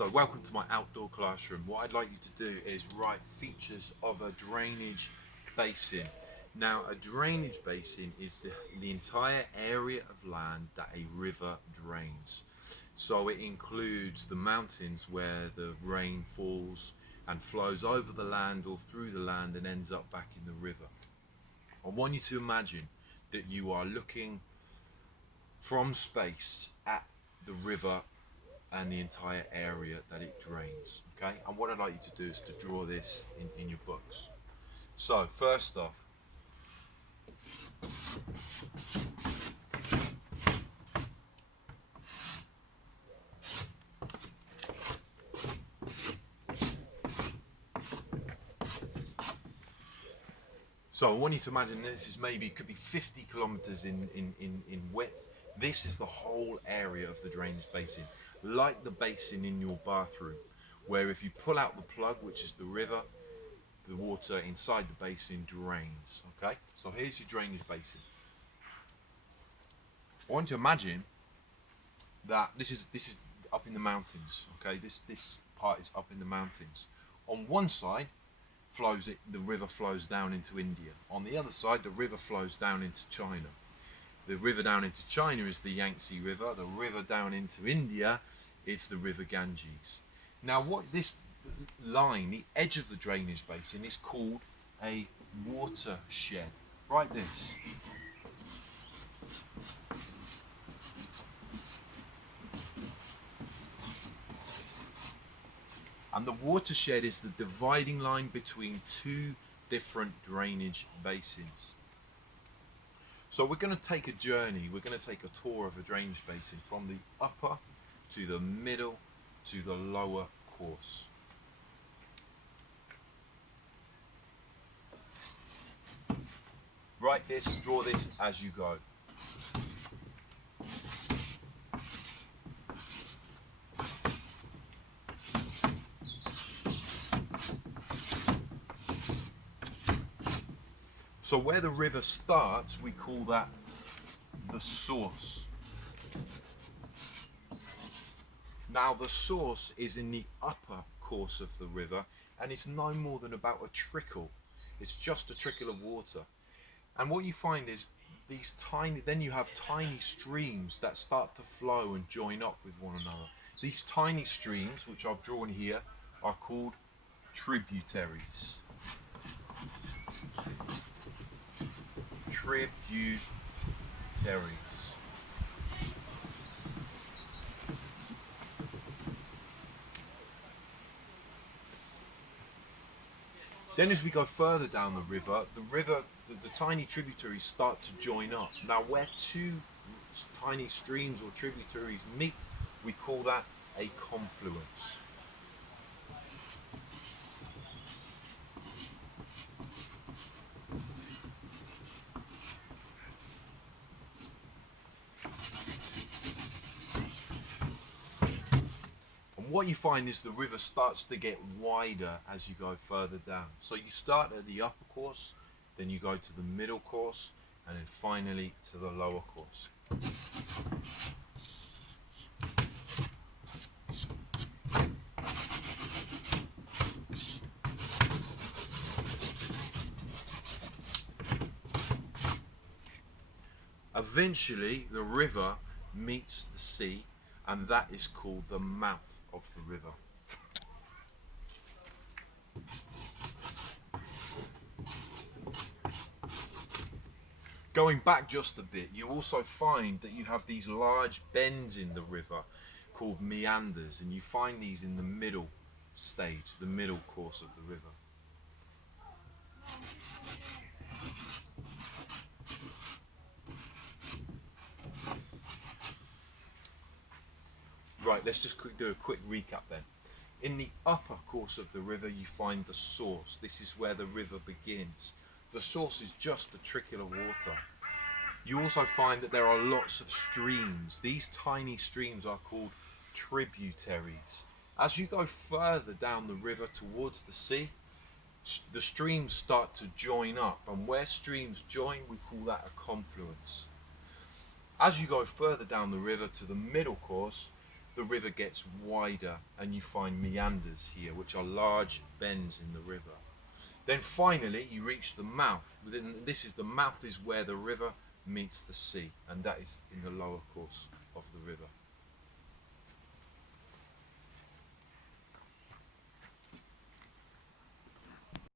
So welcome to my outdoor classroom. What I'd like you to do is write features of a drainage basin. Now, a drainage basin is the entire area of land that a river drains. So it includes the mountains where the rain falls and flows over the land or through the land and ends up back in the river. I want you to imagine that you are looking from space at the river and the entire area that it drains. Okay, and what I'd like you to do is to draw this in your books. So first off, so I want you to imagine this is could be 50 kilometers in width. This is the whole area of the drainage basin, like the basin in your bathroom, where if you pull out the plug, which is the river, the water inside the basin drains. Okay, so here's your drainage basin. I want you to imagine that this is up in the mountains. Okay, this part is up in the mountains. On one side the river flows down into India. On the other side, the river flows down into China. The river down into China is the Yangtze River. The river down into India is the River Ganges. Now, what this line, the edge of the drainage basin, is called a watershed. Write this. And the watershed is the dividing line between two different drainage basins. So we're going to take a journey, we're going to take a tour of a drainage basin from the upper to the middle to the lower course. Write this, draw this as you go. So where the river starts, we call that the source. Now the source is in the upper course of the river, and it's no more than about a trickle. It's just a trickle of water. And what you find is then you have tiny streams that start to flow and join up with one another. These tiny streams, which I've drawn here, are called tributaries. Tributaries. Then as we go further down the river, the tiny tributaries start to join up. Now where two tiny streams or tributaries meet, we call that a confluence. What you find is the river starts to get wider as you go further down. So you start at the upper course, then you go to the middle course, and then finally to the lower course. Eventually, the river meets the sea, and that is called the mouth of the river. Going back just a bit, you also find that you have these large bends in the river called meanders, and you find these in the middle stage, the middle course of the river. Right, let's just do a quick recap then. In the upper course of the river, you find the source. This is where the river begins. The source is just a trickle of water. You also find that there are lots of streams. These tiny streams are called tributaries. As you go further down the river towards the sea, the streams start to join up, and where streams join, we call that a confluence. As you go further down the river to the middle course, the river gets wider and you find meanders here, which are large bends in the river. Then finally you reach the mouth. The mouth is where the river meets the sea, and that is in the lower course of the river.